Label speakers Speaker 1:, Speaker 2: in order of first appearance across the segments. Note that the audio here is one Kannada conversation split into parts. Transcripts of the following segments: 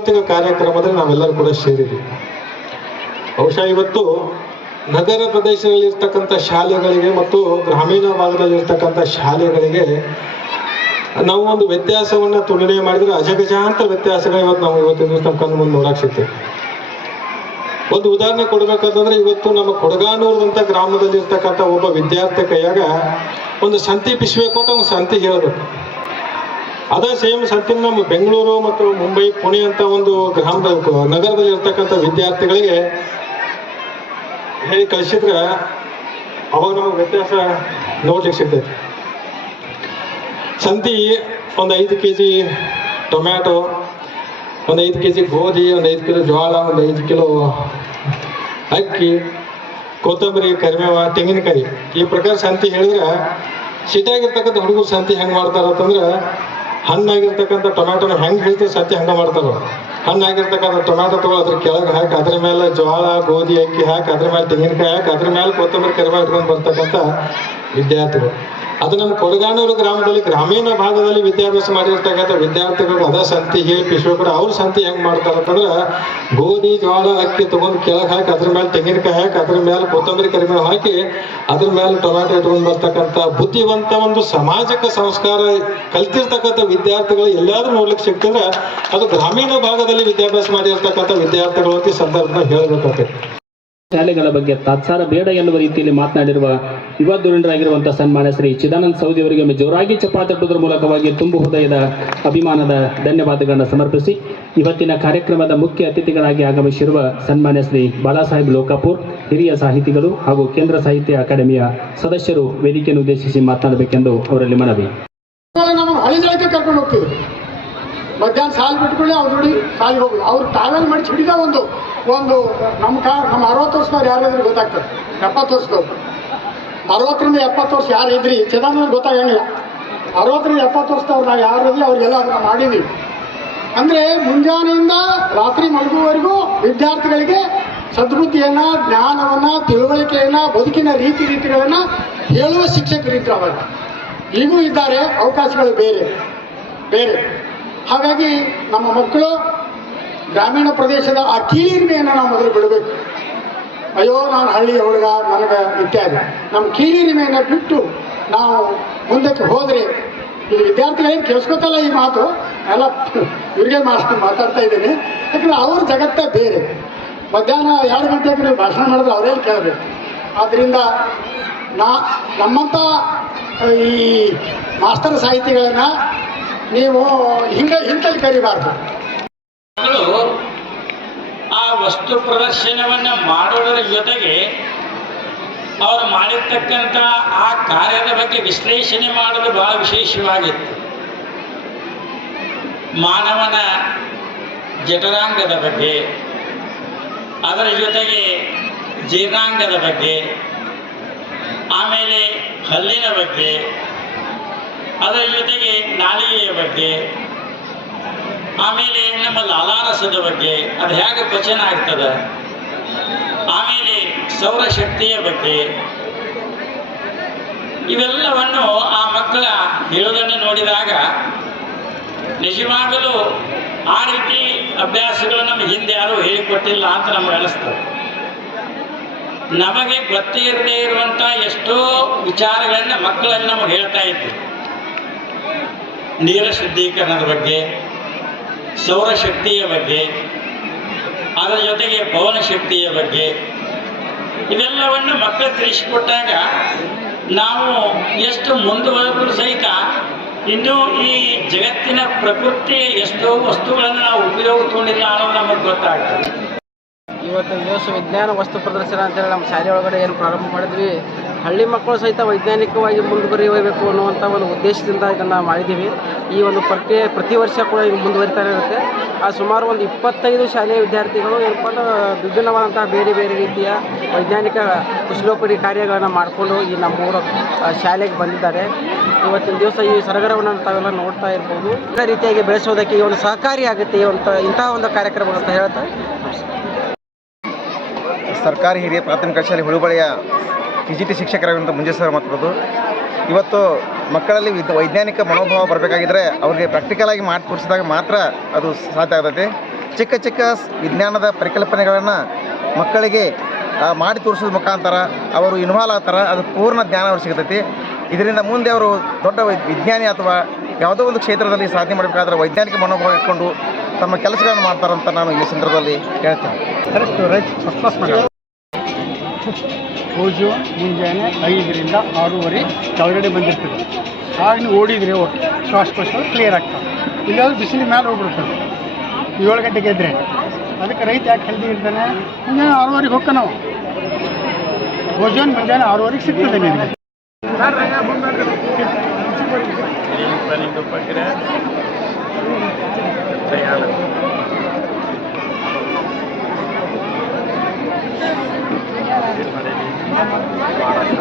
Speaker 1: ಸಾಂಸ್ಕೃತಿಕ ಕಾರ್ಯಕ್ರಮದಲ್ಲಿ ನಾವೆಲ್ಲರೂ ಕೂಡ ಸೇರಿದ್ವಿ. ಬಹುಶಃ ಇವತ್ತು ನಗರ ಪ್ರದೇಶದಲ್ಲಿ ಇರ್ತಕ್ಕಂಥ ಶಾಲೆಗಳಿಗೆ ಮತ್ತು ಗ್ರಾಮೀಣ ಭಾಗದಲ್ಲಿ ಇರ್ತಕ್ಕಂಥ ಶಾಲೆಗಳಿಗೆ ನಾವು ಒಂದು ವ್ಯತ್ಯಾಸವನ್ನ ತುಲನೆ ಮಾಡಿದ್ರೆ ಅಜಗಜಾಂತ ವ್ಯತ್ಯಾಸಗಳು ಇವತ್ತು ನಾವು ಇವತ್ತಿನ ದಿವಸ ನಮ್ಮ ಕಣ್ಣು ಮುಂದೆ ನೋಡಕ್ ಸಿಗ್ತೇವೆ ಒಂದು ಉದಾಹರಣೆ ಕೊಡ್ಬೇಕಂತಂದ್ರೆ ಇವತ್ತು ನಮ್ಮ ಕೊಡಗಾನೂರದಂತ ಗ್ರಾಮದಲ್ಲಿ ಇರ್ತಕ್ಕಂಥ ಒಬ್ಬ ವಿದ್ಯಾರ್ಥಿ ಕೈಯಾಗ ಒಂದು ಸಂತಿ ಪಿಶ್ವೆ ಅಂತ ಅವ್ನು ಸಂತಿ ಹೇಳ್ಬೇಕು. ಅದೇ ಸೇಮ್ ಸಂತಿನ ನಮ್ಮ ಬೆಂಗಳೂರು ಮತ್ತು ಮುಂಬೈ, ಪುಣೆ ಅಂತ ಒಂದು ಗ್ರಾಮದ ನಗರದಲ್ಲಿ ಇರ್ತಕ್ಕಂಥ ವಿದ್ಯಾರ್ಥಿಗಳಿಗೆ ಹೇಳಿ ಕಳಿಸಿದ್ರೆ, ಅವಾಗ ನಮಗೆ ವ್ಯತ್ಯಾಸ ನೋಡ್ಲಿಕ್ಕೆ ಸಿಗ್ತೈತಿ. ಸಂತಿ ಒಂದು ಐದು ಕೆ ಜಿ ಟೊಮ್ಯಾಟೊ, ಒಂದು ಐದು ಕೆ ಜಿ ಗೋಧಿ, ಒಂದು ಐದು ಕಿಲೋ ಜೋಳ ಒಂದು ಐದು ಕಿಲೋ ಅಕ್ಕಿ, ಕೊತ್ತಂಬರಿ ಕರಿಮೇವ ತೆಂಗಿನಕಾಯಿ. ಈ ಪ್ರಕಾರ ಸಂತಿ ಹೇಳಿದ್ರೆ, ಸಿಟಿಯಾಗಿರ್ತಕ್ಕಂಥ ಹುಡುಗರು ಸಂತಿ ಹೆಂಗೆ ಮಾಡ್ತಾರ ಅಂತಂದ್ರೆ ಹಣ್ಣಾಗಿರ್ತಕ್ಕಂಥ ಟೊಮ್ಯಾಟೋನ ಹೆಂಗೆ ಹೇಳ್ತೀವಿ ಸತ್ಯ ಹಂಗೆ ಮಾಡ್ತಾರ ಹಣ್ಣಾಗಿರ್ತಕ್ಕಂಥ ಟೊಮ್ಯಾಟೊ ತಗೊಳ್ಳೋ ಅದ್ರ ಕೆಳಗೆ ಹಾಕಿ ಅದ್ರ ಮೇಲೆ ಜೋಳ ಗೋಧಿ ಅಕ್ಕಿ ಹಾಕಿ ಅದ್ರ ಮೇಲೆ ತೆಂಗಿನಕಾಯಿ ಹಾಕಿ ಅದ್ರ ಮೇಲೆ ಕೊತ್ತಂಬರಿ, ಕರಿಬೇವು ಇಟ್ಕೊಂಡು ಬರ್ತಕ್ಕಂಥ ವಿದ್ಯಾರ್ಥಿಗಳು. ಅದು ನಮ್ಮ ಕೊಡಗಾನೂರು ಗ್ರಾಮದಲ್ಲಿ ಗ್ರಾಮೀಣ ಭಾಗದಲ್ಲಿ ವಿದ್ಯಾಭ್ಯಾಸ ಮಾಡಿರ್ತಕ್ಕಂಥ ವಿದ್ಯಾರ್ಥಿಗಳು ಅದ ಸಂತಿ ಹೇಳಿ ಪಿಶ್ವ ಕೂಡ ಅವ್ರ ಸಂತಿ ಹೆಂಗ್ ಮಾಡ್ತಾರೆ ಅಂತಂದ್ರೆ ಗೋಧಿ ಜೋಳ ಅಕ್ಕಿ ತಗೊಂಡ್ ಕೆಳಗೆ ಹಾಕಿ ಅದ್ರ ಮೇಲೆ ತೆಂಗಿನಕಾಯಿ ಹಾಕಿ ಅದ್ರ ಮೇಲೆ ಕೊತ್ತಂಬರಿ ಕರಿಮೇವು ಹಾಕಿ ಅದ್ರ ಮೇಲೆ ಟೊಮ್ಯಾಟೊ ಇಟ್ಕೊಂಡು ಬರ್ತಕ್ಕಂಥ ಬುದ್ಧಿವಂತ ಒಂದು ಸಮಾಜಕ್ಕೆ ಸಂಸ್ಕಾರ ಕಲ್ತಿರ್ತಕ್ಕಂಥ ವಿದ್ಯಾರ್ಥಿಗಳು ಎಲ್ಲಾದ್ರೂ ನೋಡ್ಲಿಕ್ಕೆ ಸಿಗ್ತಂದ್ರೆ ಅದು ಗ್ರಾಮೀಣ ಭಾಗದಲ್ಲಿ ವಿದ್ಯಾಭ್ಯಾಸ ಮಾಡಿರ್ತಕ್ಕಂಥ ವಿದ್ಯಾರ್ಥಿಗಳು ಅಂತ ಸಂದರ್ಭ ಹೇಳ್ಬೇಕಾಗ್ತದೆ
Speaker 2: ಶಾಲೆಗಳ ಬಗ್ಗೆ ತಾತ್ಸಾರ ಬೇಡ ಎನ್ನುವ ರೀತಿಯಲ್ಲಿ ಮಾತನಾಡಿರುವ ಯುವ ಧುರೀಣರಾಗಿರುವಂತಹ ಸನ್ಮಾನ್ಯ ಶ್ರೀ ಚಿದಾನಂದ ಸೌದಿ ಅವರಿಗೆ ಒಮ್ಮೆ ಜೋರಾಗಿ ಚಪ್ಪಾಳೆ ತಟ್ಟುವುದರ ಮೂಲಕವಾಗಿ ತುಂಬು ಹೃದಯದ ಅಭಿಮಾನದ ಧನ್ಯವಾದಗಳನ್ನು ಸಮರ್ಪಿಸಿ. ಇವತ್ತಿನ ಕಾರ್ಯಕ್ರಮದ ಮುಖ್ಯ ಅತಿಥಿಗಳಾಗಿ ಆಗಮಿಸಿರುವ ಸನ್ಮಾನ್ಯ ಶ್ರೀ ಬಾಲಾಸಾಹೇಬ್ ಲೋಕಾಪುರ್, ಹಿರಿಯ ಸಾಹಿತಿಗಳು ಹಾಗೂ ಕೇಂದ್ರ ಸಾಹಿತ್ಯ ಅಕಾಡೆಮಿಯ ಸದಸ್ಯರು ವೇದಿಕೆಯನ್ನು ಉದ್ದೇಶಿಸಿ ಮಾತನಾಡಬೇಕೆಂದು ಅವರಲ್ಲಿ ಮನವಿ.
Speaker 3: ಮಧ್ಯಾಹ್ನ ಸಾಲು ಬಿಟ್ಕೊಳ್ಳಿ, ಅವ್ರು ನೋಡಿ ಸಾಲಿಗೆ ಹೋಗುದು ಅವ್ರು ಟ್ರಾವೆಲ್ ಮಾಡಿ ಒಂದು ಒಂದು ನಮ್ಮ ಕಾ ನಮ್ಮ ಅರವತ್ತು ವರ್ಷದವ್ರು ಯಾರಾದ್ರೂ ಗೊತ್ತಾಗ್ತದೆ. ಎಪ್ಪತ್ತು ವರ್ಷದವ್ರು. ಅರವತ್ತರಿಂದ ಎಪ್ಪತ್ತು ವರ್ಷ ಯಾರು ಇದ್ರಿ? ಚಿದಾನಂದ್ರೆ ಗೊತ್ತಾಗಂಗಿಲ್ಲ. ಅರವತ್ತರಿಂದ ಎಪ್ಪತ್ತು ವರ್ಷದವ್ರು ನಾವು ಯಾರು ಇದ್ರಿ ಅವ್ರಿಗೆಲ್ಲ ಅದನ್ನು ಮಾಡಿದ್ದೀವಿ ಅಂದರೆ ಮುಂಜಾನೆಯಿಂದ ರಾತ್ರಿ ಮಲಗುವವರೆಗೂ ವಿದ್ಯಾರ್ಥಿಗಳಿಗೆ ಸದ್ಬುದ್ಧಿಯನ್ನ, ಜ್ಞಾನವನ್ನ, ತಿಳುವಳಿಕೆಯನ್ನ, ಬದುಕಿನ ರೀತಿ ರೀತಿಗಳನ್ನು ಹೇಳುವ ಶಿಕ್ಷಕರಿದ್ರು ಅವಾಗ. ಈಗೂ ಇದ್ದಾರೆ, ಅವಕಾಶಗಳು ಬೇರೆ ಬೇರೆ. ಹಾಗಾಗಿ ನಮ್ಮ ಮಕ್ಕಳು ಗ್ರಾಮೀಣ ಪ್ರದೇಶದ ಆ ಕೀಳಿರಿಮೆಯನ್ನು ನಾವು ಮೊದಲು ಬಿಡಬೇಕು. ಅಯ್ಯೋ, ನಾನು ಹಳ್ಳಿ ಹುಡುಗ, ನನಗೆ ಇತ್ಯಾದಿ. ನಮ್ಮ ಕೀಳಿರಿಮೆಯನ್ನು ಬಿಟ್ಟು ನಾವು ಮುಂದಕ್ಕೆ ಹೋದರೆ, ಇಲ್ಲಿ ವಿದ್ಯಾರ್ಥಿಗಳೇನು ಕೇಳಿಸ್ಕೊತಲ್ಲ ಈ ಮಾತು? ಎಲ್ಲ ಇವ್ರಿಗೆ ಮಾತು ಮಾತಾಡ್ತಾ ಇದ್ದೀನಿ. ಯಾಕಂದ್ರೆ ಅವ್ರ ಜಗತ್ತೇ ಬೇರೆ. ಮಧ್ಯಾಹ್ನ ಎರಡು ಗಂಟೆಗೆ ನೀವು ಭಾಷಣ ಮಾಡಿದ್ರೆ ಅವರೇನು ಕೇಳಬೇಕು? ಆದ್ದರಿಂದ ನಾ ನಮ್ಮಂಥ ಈ ಮಾಸ್ಟರ್ ಸಾಹಿತಿಗಳನ್ನ ನೀವು ಹಿಂಗೆ, ಹಿಂತಲ್ಲಿ ಕರಿಬಾರ್ದು.
Speaker 4: ಆ ವಸ್ತು ಪ್ರದರ್ಶನವನ್ನ ಮಾಡುವುದರ ಜೊತೆಗೆ ಅವರು ಮಾಡಿರ್ತಕ್ಕಂಥ ಆ ಕಾರ್ಯದ ಬಗ್ಗೆ ವಿಶ್ಲೇಷಣೆ ಮಾಡೋದು ಬಹಳ ವಿಶೇಷವಾಗಿತ್ತು. ಮಾನವನ ಜಠರಾಂಗದ ಬಗ್ಗೆ, ಅದರ ಜೊತೆಗೆ ಜೀರ್ಣಾಂಗದ ಬಗ್ಗೆ, ಆಮೇಲೆ ಹಲ್ಲಿನ ಬಗ್ಗೆ, ಅದರ ಜೊತೆಗೆ ನಾಲಿಗೆಯ ಬಗ್ಗೆ ಆಮೇಲೆ ನಮ್ಮಲ್ಲಿ ಅಲಾರಸದ ಬಗ್ಗೆ ಅದು ಹೇಗೆ ಪಚನ ಆಗ್ತದೆ? ಆಮೇಲೆ ಸೌರಶಕ್ತಿಯ ಬಗ್ಗೆ. ಇವೆಲ್ಲವನ್ನು ಆ ಮಕ್ಕಳ ಹೇಳೋದನ್ನು ನೋಡಿದಾಗ ನಿಜವಾಗಲೂ ಆ ರೀತಿ ಅಭ್ಯಾಸಗಳು ನಮ್ಗೆ ಹಿಂದೆ ಯಾರೂ ಹೇಳಿಕೊಟ್ಟಿಲ್ಲ ಅಂತ ನಮ್ಗೆ ಅನಿಸ್ತದೆ. ನಮಗೆ ಗೊತ್ತೇ ಇರದೇ ಇರುವಂಥ ಎಷ್ಟೋ ವಿಚಾರಗಳನ್ನು ಮಕ್ಕಳಲ್ಲಿ ನಮಗೆ ಹೇಳ್ತಾ ಇದ್ರು ನೀರ ಶುದ್ಧೀಕರಣದ ಬಗ್ಗೆ ಸೌರಶಕ್ತಿಯ ಬಗ್ಗೆ, ಅದರ ಜೊತೆಗೆ ಪವನ ಶಕ್ತಿಯ ಬಗ್ಗೆ ಇವೆಲ್ಲವನ್ನು ಮಕ್ಕಳು ತಿಳಿಸಿಕೊಟ್ಟಾಗ ನಾವು ಎಷ್ಟು ಮುಂದುವರೆದರೂ ಸಹಿತ ಇನ್ನೂ ಈ ಜಗತ್ತಿನ ಪ್ರಕೃತಿಯ ಎಷ್ಟೋ ವಸ್ತುಗಳನ್ನು ನಾವು ಉಪಯೋಗ ತಗೊಂಡಿಲ್ಲ ಅನ್ನೋದು ನಮಗೆ ಗೊತ್ತಾಗ್ತದೆ.
Speaker 5: ಇವತ್ತಿನ ದಿವಸ ವಿಜ್ಞಾನ ವಸ್ತು ಪ್ರದರ್ಶನ ಅಂತೇಳಿ ನಮ್ಮ ಶಾಲೆ ಒಳಗಡೆ ಏನು ಪ್ರಾರಂಭ ಮಾಡಿದ್ವಿ. ಹಳ್ಳಿ ಮಕ್ಕಳು ಸಹಿತ ವೈಜ್ಞಾನಿಕವಾಗಿ ಮುಂದುವರಿಯಬೇಕು ಅನ್ನುವಂಥ ಒಂದು ಉದ್ದೇಶದಿಂದ ಇದನ್ನು ಮಾಡಿದ್ದೀವಿ. ಈ ಒಂದು ಪ್ರಕ್ರಿಯೆ ಪ್ರತಿ ವರ್ಷ ಕೂಡ ಇದು ಮುಂದುವರಿತಾನೆ ಇರುತ್ತೆ. ಆ ಸುಮಾರು ಒಂದು ಇಪ್ಪತ್ತೈದು ಶಾಲೆಯ ವಿದ್ಯಾರ್ಥಿಗಳು ಏನಪ್ಪ ಅಂದ್ರೆ ವಿಭಿನ್ನವಾದಂತಹ ಬೇರೆ ಬೇರೆ ರೀತಿಯ ವೈಜ್ಞಾನಿಕ ಕುಶಲೋಪರಿ ಕಾರ್ಯಗಳನ್ನು ಮಾಡಿಕೊಂಡು ಈ ನಮ್ಮೂರ ಶಾಲೆಗೆ ಬಂದಿದ್ದಾರೆ. ಇವತ್ತಿನ ದಿವಸ ಈ ಸರಗರವನ್ನು ತಾವೆಲ್ಲ ನೋಡ್ತಾ ಇರ್ಬೋದು. ಇದೇ ರೀತಿಯಾಗಿ ಬೆಳೆಸೋದಕ್ಕೆ ಈ ಒಂದು ಸಹಕಾರಿಯಾಗುತ್ತೆ ಒಂದು ಇಂತಹ ಒಂದು ಕಾರ್ಯಕ್ರಮ ಅಂತ ಹೇಳ್ತಾ.
Speaker 6: ಸರ್ಕಾರಿ ಹಿರಿಯ ಪ್ರಾಥಮಿಕ ಶಾಲೆ ಹುಳುಬಳೆಯ ಟಿ ಜಿ ಟಿ ಶಿಕ್ಷಕರಾಗಿರುವಂಥ ಮುಂಜೇಶ್ವರ ಮಾತಾಡೋದು. ಇವತ್ತು ಮಕ್ಕಳಲ್ಲಿ ವೈಜ್ಞಾನಿಕ ಮನೋಭಾವ ಬರಬೇಕಾಗಿದ್ದರೆ ಅವ್ರಿಗೆ ಪ್ರಾಕ್ಟಿಕಲ್ ಆಗಿ ಮಾಡಿ ತೋರಿಸಿದಾಗ ಮಾತ್ರ ಅದು ಸಾಧ್ಯ ಆಗ್ತೈತೆ.
Speaker 7: ಚಿಕ್ಕ ಚಿಕ್ಕ ವಿಜ್ಞಾನದ ಪರಿಕಲ್ಪನೆಗಳನ್ನು ಮಕ್ಕಳಿಗೆ ಮಾಡಿ ತೋರಿಸೋದ್ರ ಮುಖಾಂತರ ಅವರು ಇನ್ವಾಲ್ವ್ ಆಗ್ತಾರೆ, ಅದು ಪೂರ್ಣ ಜ್ಞಾನ ಅವ್ರು ಸಿಗ್ತೈತಿ. ಇದರಿಂದ ಮುಂದೆ ಅವರು ದೊಡ್ಡ ವಿಜ್ಞಾನಿ ಅಥವಾ ಯಾವುದೋ ಒಂದು ಕ್ಷೇತ್ರದಲ್ಲಿ ಸಾಧನೆ ಮಾಡಬೇಕಾದ್ರೆ ವೈಜ್ಞಾನಿಕ ಮನೋಭಾವ ಇಟ್ಕೊಂಡು ತಮ್ಮ ಕೆಲಸಗಳನ್ನು ಮಾಡ್ತಾರಂತ ನಾನು ಈ ಸಂದರ್ಭದಲ್ಲಿ ಹೇಳ್ತೇನೆ.
Speaker 3: ಪೂಜು ಮುಂಜಾನೆ ಐದರಿಂದ ಆರೂವರೆ ಕೆಳಗಡೆ ಬಂದಿರ್ತದೆ. ಆಗ ನೀವು ಓಡಿದರೆ ಶ್ವಾಸಕೋಶ ಕ್ಲಿಯರ್ ಆಗ್ತದೆ. ಇಲ್ಲಾದ್ರೂ ಬಿಸಿಲು ಮೇಲೆ ಹೋಗ್ಬಿಡ್ತದೆ ಏಳು ಗಂಟೆಗೆ ಇದ್ದರೆ ಅದಕ್ಕೆ ರೈತ ಯಾಕೆ ಹೆಲ್ದಿ ಇರ್ತಾನೆ? ಮುಂಜಾನೆ ಆರೂವರೆಗೆ ಹೋಗ್ಕ ನಾವು. ಓಜೋನ್ ಮುಂಜಾನೆ ಆರೂವರೆಗೆ ಸಿಗ್ತದೆ ನಿಮಗೆ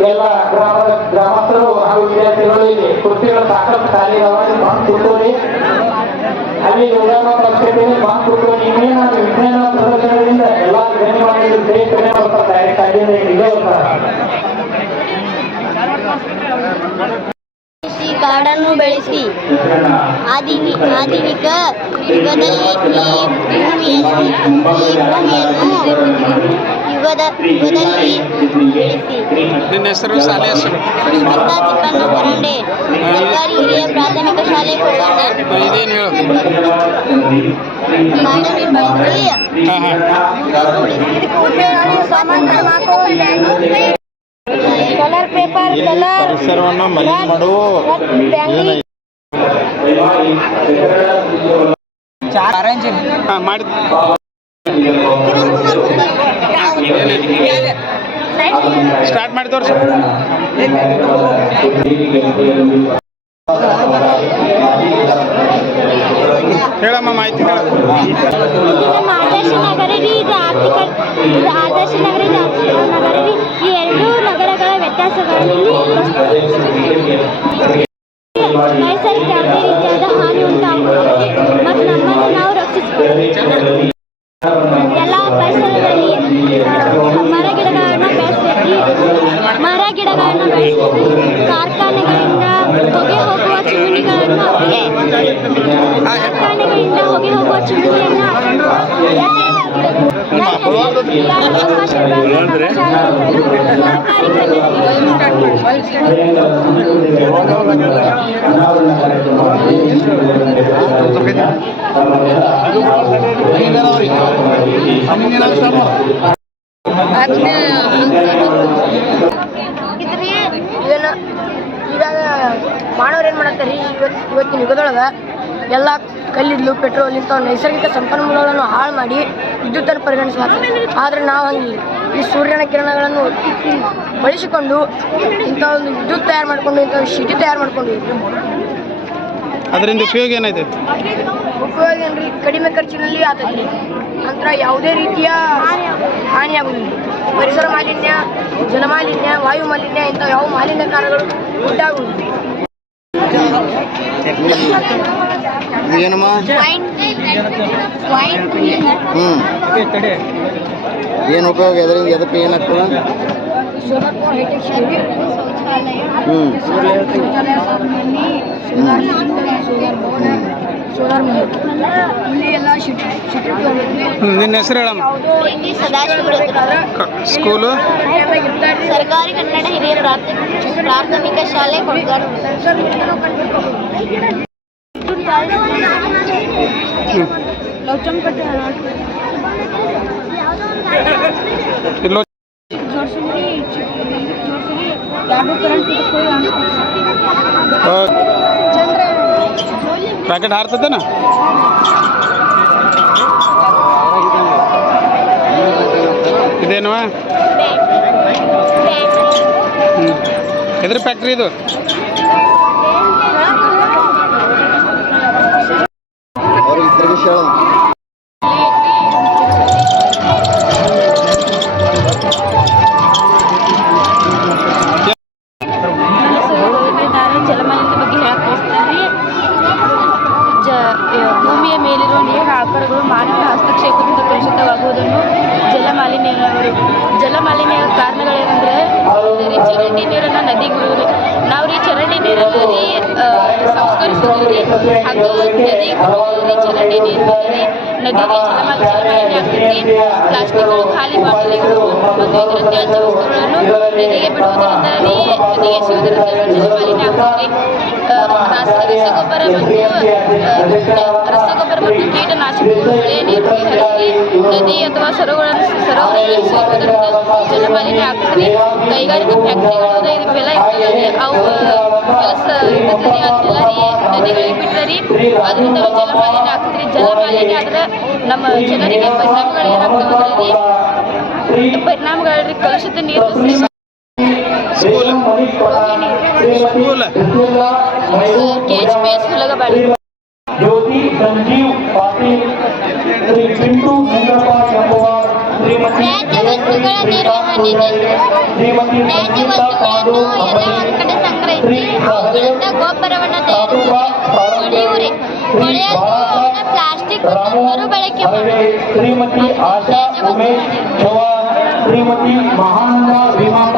Speaker 8: ಎಲ್ಲ ಗ್ರಾಮದ ಗ್ರಾಮಸ್ಥರು ಹಾಗೂ ವಿದ್ಯಾರ್ಥಿಗಳು ಇಲ್ಲಿ ಕುರ್ಚಿಗಳು ಸಾಕಷ್ಟು ಖಾಲಿ ಇದಾವೆ. ಬಂದು ಅಲ್ಲಿ ಯೋಗಾನ ಲಕ್ಷಕ್ಕೆ ಬಂದು ಇನ್ನೇನು ಅದು ವಿಜ್ಞಾನ ಪ್ರದರ್ಶನದಿಂದ ಎಲ್ಲ ಹೋಗ್ತಾರೆ
Speaker 2: ಕೃಷಿ ಕಾಡನ್ನು ಬೆಳೆಸಿ. ಆದಿನಿ ಆಧುನಿಕ ಯುಗದಲ್ಲಿ ಈ ಭೂಮಿಯನ್ನು ಈ ಭೂಮಿಯನ್ನು ಯುಗದ ಯುಗದಲ್ಲಿ ಬೆಳೆಸಿ
Speaker 9: ನಿನ್ನ ಹೆಸರು ಶಾಲೆ ಹೆಸರು?
Speaker 2: ತಿಪ್ಪಣ್ಣ ಪರಂಡೆ ಸರ್ಕಾರಿ ಹಿರಿಯ ಪ್ರಾಥಮಿಕ ಶಾಲೆ ಕೊಡೋಣ
Speaker 9: ಇದೇನು
Speaker 2: ಬೆಳೆಸಿ ಕಲರ್ ಪೇಪರ್ ಕಲರ್
Speaker 7: ಪರಿಸರವನ್ನು ಮಲಿನ ಮಾಡುವ
Speaker 9: ಹಾಂ ಮಾಡಿ ಸ್ಟಾರ್ಟ್ ಮಾಡಿ ತೋರಿಸಿ. ಹೇಳಮ್ಮ ಮಾಹಿತಿ
Speaker 2: ಆದರ್ಶ ನಗರ ಇದು ನಗರಗಳ ವ್ಯತ್ಯಾಸಗಳಲ್ಲಿ
Speaker 1: ಇವಾಗ ಏನು ಇವತ್ತು ಇವತ್ತಿನ ಯುಗದೊಳಗೆ ಎಲ್ಲ ಕಲ್ಲಿದ್ಲು ಪೆಟ್ರೋಲ್ ಇಂತ ನೈಸರ್ಗಿಕ ಸಂಪನ್ಮೂಲಗಳನ್ನು ಹಾಳು ಮಾಡಿ ವಿದ್ಯುತ್ತನ್ನು ಪರಿಗಣಿಸಲಾಗ್ತದೆ ಆದರೆ ನಾವು ಹಂಗಿಲ್ಲ. ಈ ಸೂರ್ಯನ ಕಿರಣಗಳನ್ನು ಬಳಸಿಕೊಂಡು ಇಂಥ ಒಂದು ವಿದ್ಯುತ್ ತಯಾರು ಮಾಡಿಕೊಂಡು ಇಂಥ ಒಂದು ಶಿಟಿ ತಯಾರು ಮಾಡಿಕೊಂಡು
Speaker 9: ಅದರಿಂದ ಉಪಯೋಗ ಏನೈತೆ
Speaker 1: ಉಪಯೋಗ ಏನ್ರಿ? ಕಡಿಮೆ ಖರ್ಚಿನಲ್ಲಿ ಆತೈತ್ರಿ ನಂತರ ಯಾವುದೇ ರೀತಿಯ ಹಾನಿಯಾಗುವುದಿಲ್ಲ ಪರಿಸರ ಮಾಲಿನ್ಯ ಜಲಮಾಲಿನ್ಯ ವಾಯು ಮಾಲಿನ್ಯ ಇಂಥ ಯಾವ ಮಾಲಿನ್ಯಕಾರಗಳು ಉಂಟಾಗುವುದಿಲ್ಲ.
Speaker 7: ಏನಮ್ಮ? ಹ್ಞೂ ಏನು ಉಪಯೋಗ? ಇದರಿಂದ ಎದಕ್ಕೆ ಏನಾಗ್ತದೆ? ಹ್ಞೂ
Speaker 9: ನಿನ್ನ ಹೆಸರು ಹೇಳಮ್ಮ. ಸ್ಕೂಲು?
Speaker 2: ಸರ್ಕಾರಿ ಕನ್ನಡ ಹಿರಿಯ ಪ್ರಾಥಮಿಕ ಪ್ರಾಥಮಿಕ ಶಾಲೆ ಕೊಡ್ಗಾರು
Speaker 9: ಇಲ್ಲೋ
Speaker 2: ಜೋಡ್ಸಿದ್ರಿ ಜೋಡ್ಸಿದ್ರಿ ಎರಡು ಕರೆಂಟ್
Speaker 9: ಪ್ಯಾಕೆಟ್ ಹಾರ್ತದೇನ ಇದೇನು ಹ್ಞೂ ಎದ್ರ ಫ್ಯಾಕ್ಟ್ರಿ ಇದು
Speaker 7: ಅವ್ರಿಗೆ ಸಂಸ್ಕರಿಸುವುದರಿ ಹಾಗೂ ನದಿ ಕುಡಿಯುವುದರಿ ಚರಂಡಿ ನೀರು ಬಿಟ್ಟರೆ ನದಿಗೆ ಜಲಮಾಲ ಜಲಮಾಲಿನ್ಯ ಆಗ್ತೈತಿ ಪ್ಲಾಸ್ಟಿಕ್ಗಳು ಖಾಲಿ ಬಾಟಲಿಗಳು ಮತ್ತು ಇತರ ತ್ಯಾಜ್ಯ ವಸ್ತುಗಳನ್ನು ನದಿಗೆ ಬಿಡುವುದರಿಂದಲೇ ನದಿಗೆ ಎಸೆಯುವುದರಿಂದ ಜಲಮಾಲಿನ್ಯ ಆಗ್ತದೆ ರಸಗೊಬ್ಬರ ಮತ್ತು ರಸಗೊಬ್ಬರ ಮತ್ತು ಕೀಟನಾಶಕಗಳು ಮಳೆಯ ನೀರು ಹರಿಸಿ ನದಿ ಅಥವಾ ಸರೋವರ ಸರೋವರಗಳಲ್ಲಿ ಸೇರುವುದರಿಂದ ಜಲಮಾಲಿನ್ಯ ಆಗ್ತದೆ ಕೈಗಾರಿಕಾ ಫ್ಯಾಕ್ಟರಿಗಳು ಇವೆಲ್ಲ ಇರ್ತದೆ ಅವು ಕೆಲಸ ಅದನ್ನೆಲ್ಲ ನದಿಗಳಿಗೆ ಬಿಟ್ಟರೆ ಅದರಿಂದ ಜಲಮಾಲಿನ್ಯ ಆಗ್ತದ್ರಿ ಜಲಮಾಲಿನ್ಯ ಆದ್ರೆ ನಮ್ಮ ಜನರಿಗೆ ಪರಿಣಾಮಗಳು ಏನಾಗ್ತಾವೆ ಪರಿಣಾಮಗಳು ಕಲುಷಿತ ನೀರು K
Speaker 8: H P S Hulagabadi Jyoti Sanjeev Patil Pintu
Speaker 10: ತ್ಯಾಜ್ಯ ವಸ್ತುಗಳ ನಿರ್ವಹಣೆಗೆ
Speaker 8: ಶ್ರೀಮತಿ
Speaker 10: ತ್ಯಾಜ್ಯ ವಸ್ತುಗಳನ್ನು ಎಲ್ಲ ಒಂದು ಕಡೆ ಸಂಗ್ರಹಿಸಿ ಅವುಗಳಿಂದ ಗೊಬ್ಬರವನ್ನು ತಯಾರಿಸಿ ಹೊಡೆಯುವುರಿ ಹೊಡೆಯಲು ಪ್ಲಾಸ್ಟಿಕ್ ಮರುಬಳಕೆ ಮಾಡುವುದು
Speaker 8: ಶ್ರೀಮತಿ ಆಶಾ ಉಮೇಶ್ ಚೌಹಾಣ್ ಶ್ರೀಮತಿ ಮಹಾನಂದ ವಿಮಾತ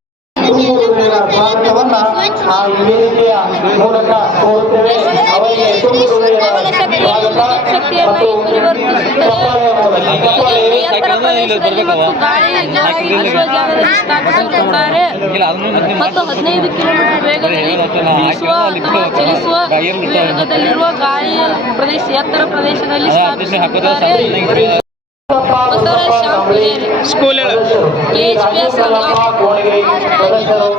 Speaker 8: ತುಂಬುವುದರ ಸ್ವಾಗತವನ್ನ ಆ ಈ ವೇದಿಕೆಯ ಮೂಲಕ ಕೋರುತ್ತೇವೆ ಅವರಿಗೆ ತುಂಬು ಹೃದಯದ ಸ್ವಾಗತ ಮತ್ತು ಚಪ್ಪಾಳೆಯ ಮೂಲಕ ಚಪ್ಪಾಳೆ
Speaker 7: ಎತ್ತರ ಪ್ರದೇಶದಲ್ಲಿ ಮತ್ತು ಗಾಳಿ ಜೋರಾಗಿ ಬೀಸುವ ಜಾಗದಲ್ಲಿ ಸ್ಥಾಪಿಸಿರುತ್ತಾರೆ ಮತ್ತು ಹದಿನೈದು ಕಿಲೋಮೀಟರ್ ವೇಗದಲ್ಲಿ ಬೀಸುವ ಅಥವಾ ಚಲಿಸುವ ವೇಗದಲ್ಲಿರುವ ಗಾಳಿಯ ಪ್ರದೇಶ ಎತ್ತರ ಪ್ರದೇಶದಲ್ಲಿ ಸ್ಥಾಪಿಸಿರುತ್ತಾರೆ ಬಸವರಾಜ ಶಾವ್ ಪೂಜಾರಿ
Speaker 2: ಸ್ಕೂಲ್ ಹೇಳ
Speaker 7: K H P S
Speaker 8: Konagiri ಸದಸ್ಯರು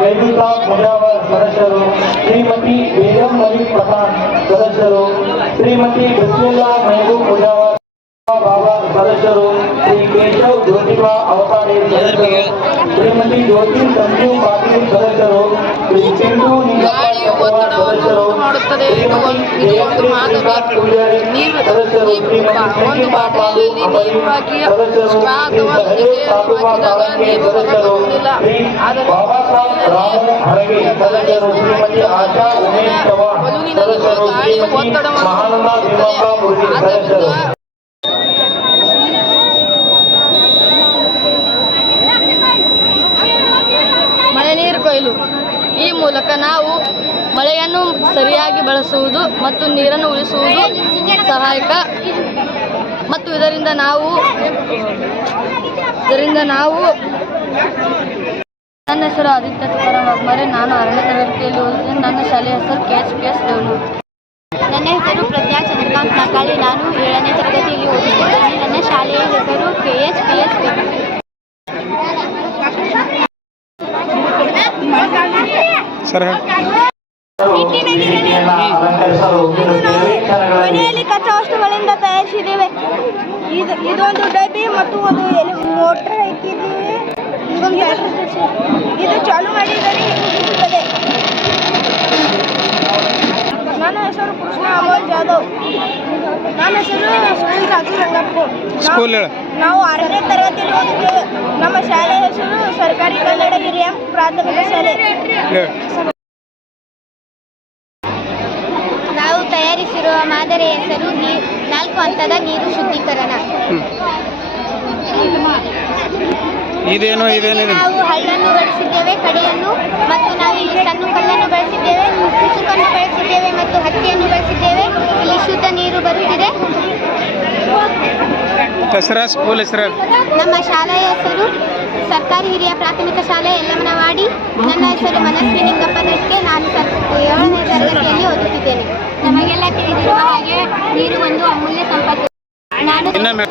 Speaker 8: ವೇದಿಕಾ ಮುಜಾವರ್ ಸದಸ್ಯರು ಶ್ರೀಮತಿ ಬೇಗಂ ಮಲಿಕ್ ಪಠಾಣ್ ಸದಸ್ಯರು ಶ್ರೀಮತಿ ಬಿಸ್ಮಿಲ್ಲಾ ಮೆಹಬೂಬ್ ಮುಜಾವರ್ ಬಾಬಾ ಸದಸ್ಯರು ಶ್ರೀ ಕೇಶವ್ ಜ್ಯೋತಿಬಾ ಅವತಾರಿ ಸದಸ್ಯರು ಶ್ರೀಮತಿ ಜ್ಯೋತಿ ಸಂಜೀವ್ ಪಾಟೀಲ್ ಸದಸ್ಯರು ಶ್ರೀ
Speaker 7: ಗಾಳಿಯು ಒತ್ತಡವನ್ನು
Speaker 8: ಸದಸ್ಯರು
Speaker 7: ಒಂದು
Speaker 8: ಶ್ರೀಮತಿ
Speaker 7: ಇದು ಒಂದು
Speaker 8: ಜಯಶ್ರೀ
Speaker 7: ಮಾದರಿ.
Speaker 8: ಪೂಜಾರಿ
Speaker 7: ನೀರು
Speaker 8: ಸದಸ್ಯರು
Speaker 7: ನೀರು
Speaker 8: ಶ್ರೀಮತಿ
Speaker 7: ಒಂದು
Speaker 8: ಸಂಗೀತಾ ಪಾಂಡು
Speaker 7: ಬಾಟಲಿಯಲ್ಲಿ
Speaker 8: ಅಂಬರೀಶ್
Speaker 7: ನೀರು ಹಾಕಿ
Speaker 8: ಸದಸ್ಯರು
Speaker 7: ಸ್ಟ್ರಾ
Speaker 8: ಶ್ರೀ
Speaker 7: ಅಥವಾ
Speaker 8: ಸಹದೇವ್
Speaker 7: ಹೀಗೆ
Speaker 8: ಸಾಧುವಾ
Speaker 7: ಹಾಕಿದಾಗ
Speaker 8: ಕಾರಂಗೆ
Speaker 7: ನೀರು
Speaker 8: ಸದಸ್ಯರು
Speaker 7: ಹೊರಬರುವುದಿಲ್ಲ
Speaker 8: ಶ್ರೀ
Speaker 7: ಆದರೆ
Speaker 8: ಬಾಬಾ ಸಾಹೇಬ್ ರಾಮು ಹರಗೆ ಸದಸ್ಯರು ಶ್ರೀಮತಿ ಆಶಾ ಉಮೇಶ್ ಚವಾಣ್
Speaker 7: ಬಲೂನಿನಲ್ಲಿರುವ
Speaker 8: ಸದಸ್ಯರು
Speaker 7: ಗಾಳಿಯು
Speaker 8: ಶ್ರೀಮತಿ
Speaker 7: ಒತ್ತಡವನ್ನು
Speaker 8: ಮಹಾನಂದ
Speaker 7: ಉಂಟುಮಾಡುತ್ತದೆ.
Speaker 8: ಭೀಮಪ್ಪ ಮುರುಗಿ ಸದಸ್ಯರು
Speaker 7: ಆದ್ದರಿಂದ ಮಳೆ ನೀರು ಕೊಯ್ಲು ಈ ಮೂಲಕ ನಾವು ಮಳೆಯನ್ನು ಸರಿಯಾಗಿ ಬಳಸುವುದು ಮತ್ತು ನೀರನ್ನು ಉಳಿಸುವುದು ಸಹಾಯಕ. ಮತ್ತು ಇದರಿಂದ ನಾವು ಇದರಿಂದ ನಾವು ನನ್ನ ಹೆಸರು ಆದಿತ್ಯ ತುಕಾರಾಮ್ ನಾನು ಅರಣ್ಯ ತರಗತಿಯಲ್ಲಿ ಓದಿದ್ದೇನೆ. ನನ್ನ ಶಾಲೆಯ ಹೆಸರು K H P S Devanur.
Speaker 10: ನನ್ನ ಹೆಸರು ಪ್ರಜ್ಞಾ ಚಂದ್ರಕಾಂತ್ ನಕಾಳಿ ನಾನು ಏಳನೇ ತರಗತಿಯಲ್ಲಿ ಓದಿದ್ದೇನೆ. ನನ್ನ ಶಾಲೆಯ ಹೆಸರು
Speaker 2: K
Speaker 8: H P S sir
Speaker 10: ಮನೆಯಲ್ಲಿ ಕಚ್ಚಾ ವಸ್ತುಗಳಿಂದ ತಯಾರಿಸಿದ್ದೇವೆ. ಇದು, ಇದೊಂದು ಡಬ್ಬಿ ಮತ್ತು ಒಂದು ಮೋಟರ್ ಹಾಕಿದ್ದೀವಿ. ಇದು ಚಾಲು ಮಾಡಿದರೆ ನನ್ನ ಹೆಸರು ಕೃಷ್ಣ ಅಮೋಲ್ ಜಾಧವ್. ನನ್ನ ಹೆಸರು ಸುನೀಲ್ ರಾಜು ರಂಗಪ್ಪ
Speaker 2: ಸ್ಕೂಲ್
Speaker 10: ನಾವು ಆರನೇ ತರಗತಿಯಲ್ಲಿ ಓದುತ್ತೇವೆ ನಮ್ಮ ಶಾಲೆಯ ಹೆಸರು ಸರ್ಕಾರಿ ಕನ್ನಡ ಹಿರಿಯ ಪ್ರಾಥಮಿಕ ಶಾಲೆ. ನಾವು ತಯಾರಿಸಿರುವ ಮಾದರಿ ಹೆಸರು ನಾಲ್ಕು ಹಂತದ ನೀರು ಶುದ್ಧೀಕರಣ.
Speaker 2: ಇದೇನು ಇದೇನಿದೆ?
Speaker 10: ನಾವು ಹಳ್ಳನ್ನು ಬಳಸಿದ್ದೇವೆ ಕಡೆಯನ್ನು ಮತ್ತು ನಾವು ಇಲ್ಲಿ ಸಣ್ಣ ಕಲ್ಲನ್ನು ಬಳಸಿದ್ದೇವೆ ಕುಸುಕನ್ನು ಬಳಸಿದ್ದೇವೆ ಮತ್ತು ಹತ್ತಿಯನ್ನು ಬಳಸಿದ್ದೇವೆ. ಇಲ್ಲಿ ಶುದ್ಧ ನೀರು ಬರುತ್ತಿದೆ.
Speaker 2: ಹೆಸರ ಸ್ಕೂಲ್ ಹೆಸರು?
Speaker 10: ನಮ್ಮ ಶಾಲೆಯ ಹೆಸರು ಸರ್ಕಾರಿ ಹಿರಿಯ ಪ್ರಾಥಮಿಕ ಶಾಲೆ ಯಲ್ಲಮ್ಮನವಾಡಿ ನನ್ನ ಹೆಸರು ಮನಸ್ವಿ ನಿಂಗಪ್ಪನಕ್ಕೆ ನಾನು ಏಳನೇ ತರಗತಿಯಲ್ಲಿ ಓದುತ್ತಿದ್ದೇನೆ. ನಾನು
Speaker 2: ಇನ್ನೊಮ್ಮೆ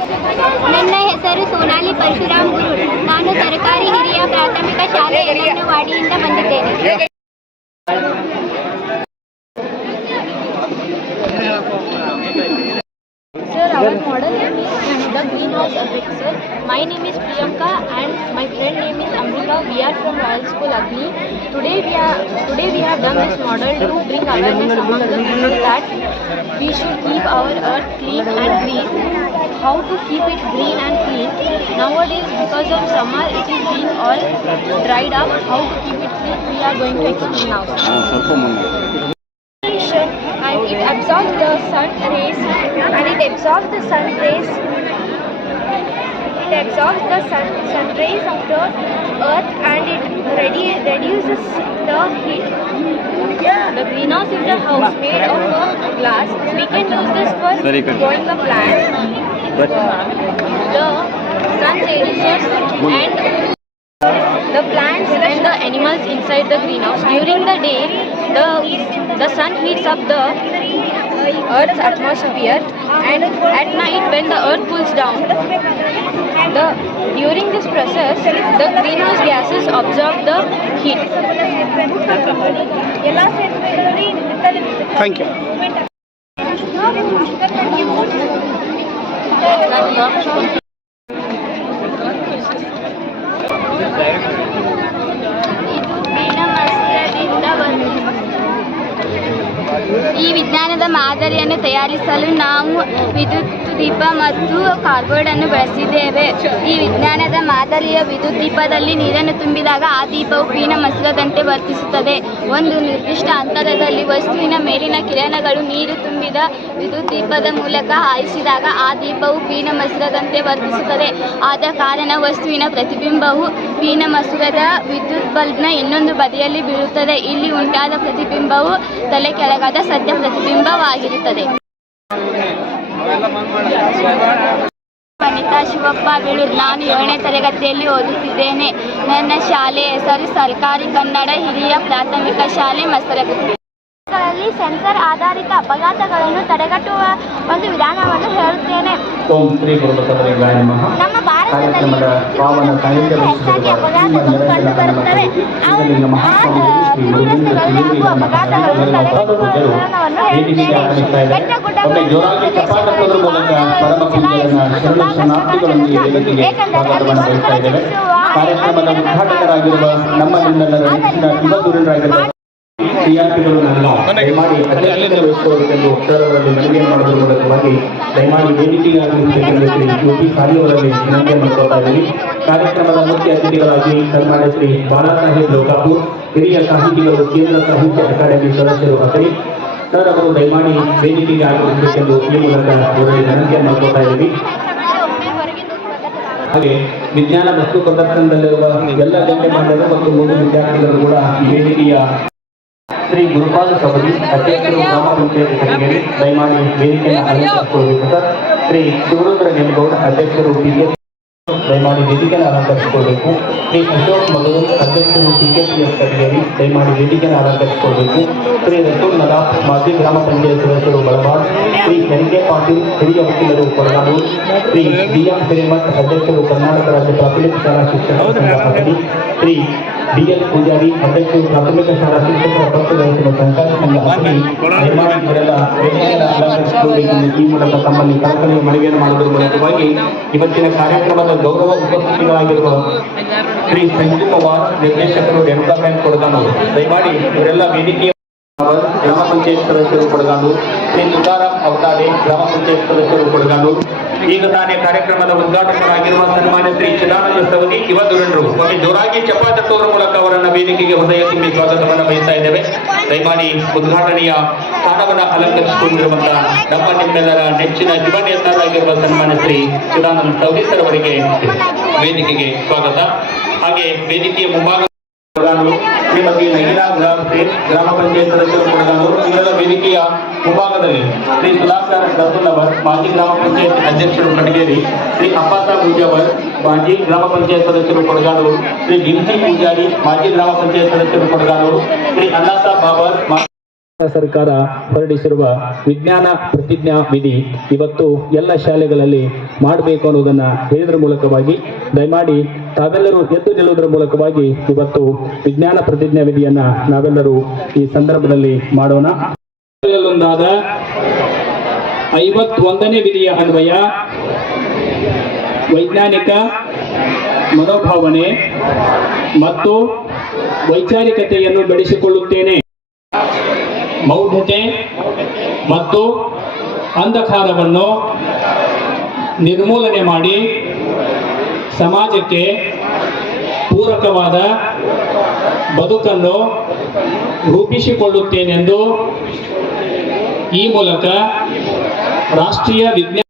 Speaker 10: ನನ್ನ ಹೆಸರು ಸೋನಾಲಿ ಪರಶುರಾಮ್ ಗುರು ನಾನು ಸರ್ಕಾರಿ ಹಿರಿಯ ಪ್ರಾಥಮಿಕ ಶಾಲೆ ಯಲ್ಲಮ್ಮನವಾಡಿಯಿಂದ ಬಂದಿದ್ದೇನೆ Sir, our model name is the greenhouse effect, sir. My name is Priyanka and my friend name We are from Royal School Agni. Today
Speaker 11: today we are today we have done this model to bring awareness among the people that we should keep our earth clean and green. How to keep it green and clean? Nowadays, because of summer, it is being all dried up. How to keep it clean? We are going to explain now. and it absorbs the sun rays and it absorbs the sun rays it absorbs the sun, sun rays of the earth and it ready, reduces the heat. The greenhouse is a house made of a glass. We can use this for growing the plants. The sun reduces and the plants and the animals inside the greenhouse. During the day, the, the sun heats up the Earth's atmosphere and at night when the earth cools down, the, during this process, the greenhouse gases absorb the heat.
Speaker 12: Thank you. Thank you. ಮಾದರಿಯನ್ನು ತಯಾರಿಸಲು ನಾವು ವಿದ್ಯುತ್ ದೀಪ ಮತ್ತು ಕಾರ್ಬೋರ್ಡ್ ಅನ್ನು ಬಳಸಿದ್ದೇವೆ. ಈ ವಿಜ್ಞಾನದ ಮಾದರಿಯ ವಿದ್ಯುತ್ ದೀಪದಲ್ಲಿ ನೀರನ್ನು ತುಂಬಿದಾಗ ಆ ದೀಪವು ಪೀನ ಮಸ್ರದಂತೆ ವರ್ತಿಸುತ್ತದೆ. ಒಂದು ನಿರ್ದಿಷ್ಟ ಅಂತರದಲ್ಲಿ ವಸ್ತುವಿನ ಮೇಲಿನ ಕಿರಣಗಳು ನೀರು ತುಂಬಿದ ವಿದ್ಯುತ್ ದೀಪದ ಮೂಲಕ ಹಾಯಿಸಿದಾಗ ಆ ದೀಪವು ಪೀನ ಮಸ್ರದಂತೆ ವರ್ತಿಸುತ್ತದೆ. ಆದ ಕಾರಣ ವಸ್ತುವಿನ ಪ್ರತಿಬಿಂಬವು ಪೀನ ಮಸೂರದ ವಿದ್ಯುತ್ ಬಲ್ಬ್ನ ಇನ್ನೊಂದು ಬದಿಯಲ್ಲಿ ಬೀಳುತ್ತದೆ. ಇಲ್ಲಿ ಉಂಟಾದ ಪ್ರತಿಬಿಂಬವು ತಲೆ ಕೆಳಗಾದ ಸತ್ಯ ಪ್ರತಿಬಿಂಬವಾಗಿರುತ್ತದೆ. ವನಿತಾ ಶಿವಪ್ಪ ಬೀಳೂರು. ನಾನು ಏಳನೇ ತರಗತಿಯಲ್ಲಿ ಓದುತ್ತಿದ್ದೇನೆ. ನನ್ನ ಶಾಲೆ ಹೆಸರು ಸರ್ಕಾರಿ ಕನ್ನಡ ಹಿರಿಯ ಪ್ರಾಥಮಿಕ ಶಾಲೆ ಮಸರಗುತ್ತಿ ಸೆನ್ಸರ್ ಆಧಾರಿತ ಅಪಘಾತಗಳನ್ನು ತಡೆಗಟ್ಟುವ ಒಂದು ವಿಧಾನವನ್ನು ಹೇಳುತ್ತೇನೆ.
Speaker 2: ಓಂ ಶ್ರೀ ಗುರುಬಸವಲಿಂಗಾಯ ನಮಃ.
Speaker 12: ನಮ್ಮ ಭಾರತದಲ್ಲಿ
Speaker 2: ಕಾರ್ಯಕ್ರಮದ ಪಾವನ ಸಾಹಿತ್ಯ ಜೋರಾಗಿ ಮೂಲಕ ಪರಮ ಶರಣ ಶರಣಾರ್ಥಿಗಳೊಂದಿಗೆ ವೇದಿಕೆಗೆ ಸ್ವಾಗತವನ್ನು ಇದ್ದೇವೆ. ಕಾರ್ಯಕ್ರಮದ ಉದ್ಘಾಟಕರಾಗಿರುವ ನಮ್ಮ ನಿಮ್ಮೆಲ್ಲರ ನೆಚ್ಚಿನ ಸಿಆರ್ಪಿಗಳು ದಯಮಾಡಿ ಮೂಲಕವಾಗಿ ದಯಮಾಡಿ ವೇದಿಕೆಗೆ ಆಗಮಿಸಬೇಕೆಂದು ಶ್ರೀ ಯು ಪಿ ಸಾರಿಯವರಲ್ಲಿ ವಿನಂತಿಯನ್ನು ಮಾಡ್ಕೊಳ್ತಾ ಇದ್ದೀವಿ ಕಾರ್ಯಕ್ರಮದ ಮುಖ್ಯ ಅತಿಥಿಗಳಾಗಿ ಸನ್ಮಾನ್ಯ ಶ್ರೀ ಬಾಲಾ ಸಾಹೇಬ್ ಲೋಕಾಪುರ್ ಹಿರಿಯ ಸಾಹಿತಿಗಳು ಕೇಂದ್ರ ಸಾಹಿತ್ಯ ಅಕಾಡೆಮಿ ಸದಸ್ಯರು ಅಕರಿ ಸರ್ ಅವರು ದಯಮಾಡಿ ವೇದಿಕೆಗೆ ಆಗಮಿಸಬೇಕೆಂದು ಈ ಮೂಲಕ ಅವರಲ್ಲಿ ವಿನಂತಿಯನ್ನು ಮಾಡ್ಕೊಳ್ತಾ ಇದ್ದೀವಿ. ಹಾಗೆ ವಿಜ್ಞಾನ ವಸ್ತು ಪ್ರದರ್ಶನದಲ್ಲಿರುವ ಎಲ್ಲ ಗಣ್ಯಮಾನ್ಯರು ಮತ್ತು ಮೂರು ವಿದ್ಯಾರ್ಥಿಗಳು ಕೂಡ ವೇದಿಕೆಯ ಶ್ರೀ ಗುರುಪಾದ ಸವದಿ ಅಧ್ಯಕ್ಷರು ಗ್ರಾಮ ಪಂಚಾಯತ್ ಕಚೇರಿ ದಯಮಾಡಿ ವೇದಿಕೆಯನ್ನು ಅಲಂಕರಿಸಿಕೊಳ್ಳಬೇಕು ಸರ್ ಶ್ರೀ ಶಿವರುದ್ರ ನೆಲಗೌಡ ಅಧ್ಯಕ್ಷರು ಪಿಕೆ ದಯಮಾಡಿ ವೇದಿಕೆಯನ್ನು ಅಲಂಕರಿಸಿಕೊಳ್ಬೇಕು ಶ್ರೀ ಅಶೋಕ್ ಮಗು ಅಧ್ಯಕ್ಷರು ಪಿಕೆಪಿಎಸ್ ಕಚೇರಿ ದಯಮಾಡಿ ವೇದಿಕೆಯನ್ನು ಅಲಂಕರಿಸಿಕೊಳ್ಬೇಕು ಶ್ರೀ ರಸೂಲ್ ನದಾಫ್ ಮಾಜಿ ಗ್ರಾಮ ಪಂಚಾಯತ್ ಸದಸ್ಯರು ಬಳವಾಡ್ ಶ್ರೀ ಎನ್.ಕೆ. ಪಾಟೀಲ್ ಹಿರಿಯ ವಕೀಲರು ಕೊಡಗಾನೂರು ಶ್ರೀ ಬಿ ಎಂ ಹಿರೇಮಠ್ ಅಧ್ಯಕ್ಷರು ಕರ್ನಾಟಕ ರಾಜ್ಯ ಪ್ರಾಥಮಿಕ ಶಾಲಾ ಶಿಕ್ಷಕರ ಸಂಘ ಹಾಸನಿ ಶ್ರೀ ಡಿ ಎಲ್ ಪೂಜಾರಿ, ಅಧ್ಯಕ್ಷರು ಪ್ರಾಥಮಿಕ ಶಾಲಾ ಶಿಕ್ಷಕರ ಪಕ್ಷದ ವಹಿಸಿದ ಅಲಂಕರಿಸಿಕೊಳ್ಳಬೇಕೆಂದು ಈ ಮೂಲಕ ತಮ್ಮಲ್ಲಿ ಕಳಕಳಿಯ ಮನವಿಯನ್ನು ಮಾಡುವುದರ ಮೂಲಕವಾಗಿ ಇವತ್ತಿನ ಕಾರ್ಯಕ್ರಮದ ಗೌರವ ಉಪಸ್ಥಿತಿಗಳಾಗಿರುವ ಶ್ರೀ ಸಂಜೀವ್ ಪವಾರ್ ನಿರ್ದೇಶಕರು ರೇಣುಕಾ ಬ್ಯಾಂಕ್ ಕೊಡಗಾನೂರು ದಯಮಾಡಿ ಇವರೆಲ್ಲ ವೇದಿಕೆಯ ಗ್ರಾಮ ಪಂಚಾಯತ್ ಸದಸ್ಯರು ಕೊಡಗಾನೂರು ಶ್ರೀ ತುಕಾರಾಮ್ ಅವತಾರೆ ಗ್ರಾಮ ಪಂಚಾಯತ್ ಸದಸ್ಯರು ಕೊಡಗಾನೂರು ಈಗ ತಾನೇ ಕಾರ್ಯಕ್ರಮದ ಉದ್ಘಾಟಕರಾಗಿರುವ ಸನ್ಮಾನ್ಯ ಶ್ರೀ ಚಿದಾನಂದ ಸವದಿ ದುರಂಡರು ಒಮ್ಮೆ ಜೋರಾಗಿ ಚಪ್ಪ ತಟ್ಟುವುದರ ಮೂಲಕ ಅವರನ್ನ ವೇದಿಕೆಗೆ ಹೃದಯ ತುಂಬಿ ಸ್ವಾಗತವನ್ನು ಬಯಸ್ತಾ ಇದ್ದೇವೆ. ದಯಮಾಡಿ ಉದ್ಘಾಟನೆಯ ಸ್ಥಾನವನ್ನು ಅಲಂಕರಿಸಿಕೊಂಡಿರುವಂತಹ ನಮ್ಮ ನಿಮ್ಮೆಲ್ಲರ ನೆಚ್ಚಿನ ಯುವ ನೇತಾರಾಗಿರುವ ಸನ್ಮಾನ್ಯ ಶ್ರೀ ಚಿದಾನಂದ ಸವದಿ ಸರ್ ಅವರಿಗೆ ವೇದಿಕೆಗೆ ಸ್ವಾಗತ. ಹಾಗೆ ವೇದಿಕೆಯ ಮುಂಭಾಗ ಶ್ರೀಮತಿ ಮಹಿಳಾ ಗ್ರಾಮ ಗ್ರಾಮ ಪಂಚಾಯತ್ ಸದಸ್ಯರು ಕೊಡಗಾನೂರು ಇವರ ವೇದಿಕೆಯ ಮುಂಭಾಗದಲ್ಲಿ ಶ್ರೀ ಸುಧಾಕರ್ ದತ್ತುನವರ್ ಮಾಜಿ ಗ್ರಾಮ ಪಂಚಾಯತ್ ಅಧ್ಯಕ್ಷರು ಕಟಗೇರಿ ಶ್ರೀ ಅಪ್ಪಾಸ ಪೂಜಾವರ್ ಮಾಜಿ ಗ್ರಾಮ ಪಂಚಾಯತ್ ಸದಸ್ಯರು ಕೊಡಗಾಡು ಶ್ರೀ ಡಿಂಸಿ ಪೂಜಾರಿ ಮಾಜಿ ಗ್ರಾಮ ಪಂಚಾಯತ್ ಸದಸ್ಯರು ಕೊಡಗಾಡು ಶ್ರೀ ಅಣ್ಣಾಸ ಬಾಬರ್ ಸರ್ಕಾರ ಹೊರಡಿಸಿರುವ ವಿಜ್ಞಾನ ಪ್ರತಿಜ್ಞಾ ವಿಧಿ ಇವತ್ತು ಎಲ್ಲ ಶಾಲೆಗಳಲ್ಲಿ ಮಾಡಬೇಕು ಅನ್ನೋದನ್ನ ಹೇಳಿದ್ರ ಮೂಲಕವಾಗಿ ದಯಮಾಡಿ ತಾವೆಲ್ಲರೂ ಎದ್ದು ನಿಲ್ಲುವುದರ ಮೂಲಕವಾಗಿ ಇವತ್ತು ವಿಜ್ಞಾನ ಪ್ರತಿಜ್ಞಾ ವಿಧಿಯನ್ನ ನಾವೆಲ್ಲರೂ ಈ ಸಂದರ್ಭದಲ್ಲಿ ಮಾಡೋಣ. ಒಂದಾದ ಐವತ್ತೊಂದನೇ ವಿಧಿಯ ಅನ್ವಯ, ವೈಜ್ಞಾನಿಕ ಮನೋಭಾವನೆ ಮತ್ತು ವೈಚಾರಿಕತೆಯನ್ನು ಬೆಳೆಸಿಕೊಳ್ಳುತ್ತೇನೆ. ಮೌಢ್ಯತೆ ಮತ್ತು ಅಂಧಕಾರವನ್ನು ನಿರ್ಮೂಲನೆ ಮಾಡಿ ಸಮಾಜಕ್ಕೆ ಪೂರಕವಾದ ಬದುಕನ್ನು ರೂಪಿಸಿಕೊಳ್ಳುತ್ತೇನೆಂದು ಈ ಮೂಲಕ ರಾಷ್ಟ್ರೀಯ ವಿಜ್ಞಾನ